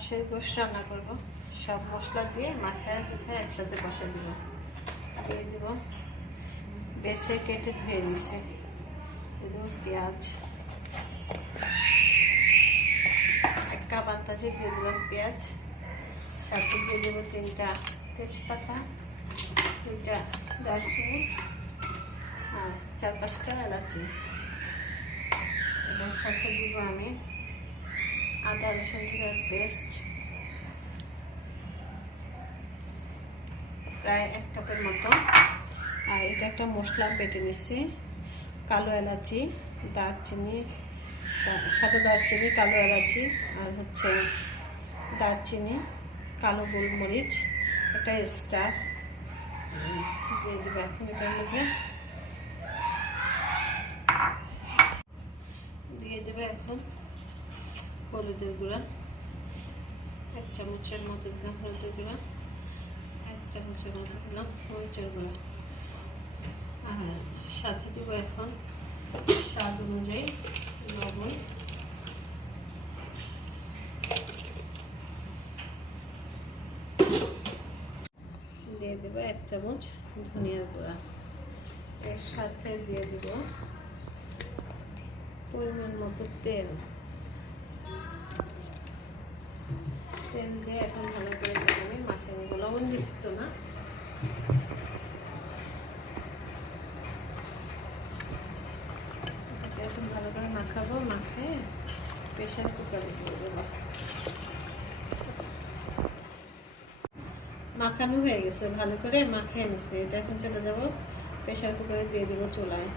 হাঁসের গোশত রান্না করব। সব মশলা দিয়ে মাখায় চুখায় একসাথে বসে দিব। দিয়ে দিব বেছে কেটে ধুয়ে নিছে, পেঁয়াজ, এক কাপ আন্দাজে দিয়ে দিলাম পেঁয়াজ, সাথে দিয়ে দেবো 3টা তেজপাতা, 2টা দারচিনি আর 4-5টা এলাচি। এটার সাথে দিব আমি আদা রসুন জিরার পেস্ট প্রায় 1 কাপের মতো। আর এটা একটা মশলা বেটে নিচ্ছি, কালো এলাচি, দারচিনি, সাদা দারচিনি, কালো এলাচি আর হচ্ছে দারচিনি, কালো গোলমরিচ, একটা স্টার দিয়ে দেবো এখন এটার মধ্যে। দিয়ে দেবো এখন হলুদের গুঁড়া, 1 চামচের মতো দিলাম হলুদের গুঁড়া, 1 চামচের মতো দিলাম মরিচের গুঁড়া। আর সাথে দিব এখন স্বাদ অনুযায়ী লবণ, দিয়ে দেব 1 চামচ ধনিয়ার গুঁড়া। এর সাথে দিয়ে দিব পরিমাণ মতো তেল। তেল দিয়ে এখন ভালো করে আমি মাখিয়ে নেব। লবণ দিচ্ছি তো না, এখন ভালো করে মাখাবো। মাখিয়ে প্রেশার কুকারে দিয়ে দেবো। মাখানো হয়ে গেছে, ভালো করে মাখিয়ে নিচ্ছে। এটা এখন চলে যাব প্রেশার কুকারে দিয়ে দেবো চুলায়।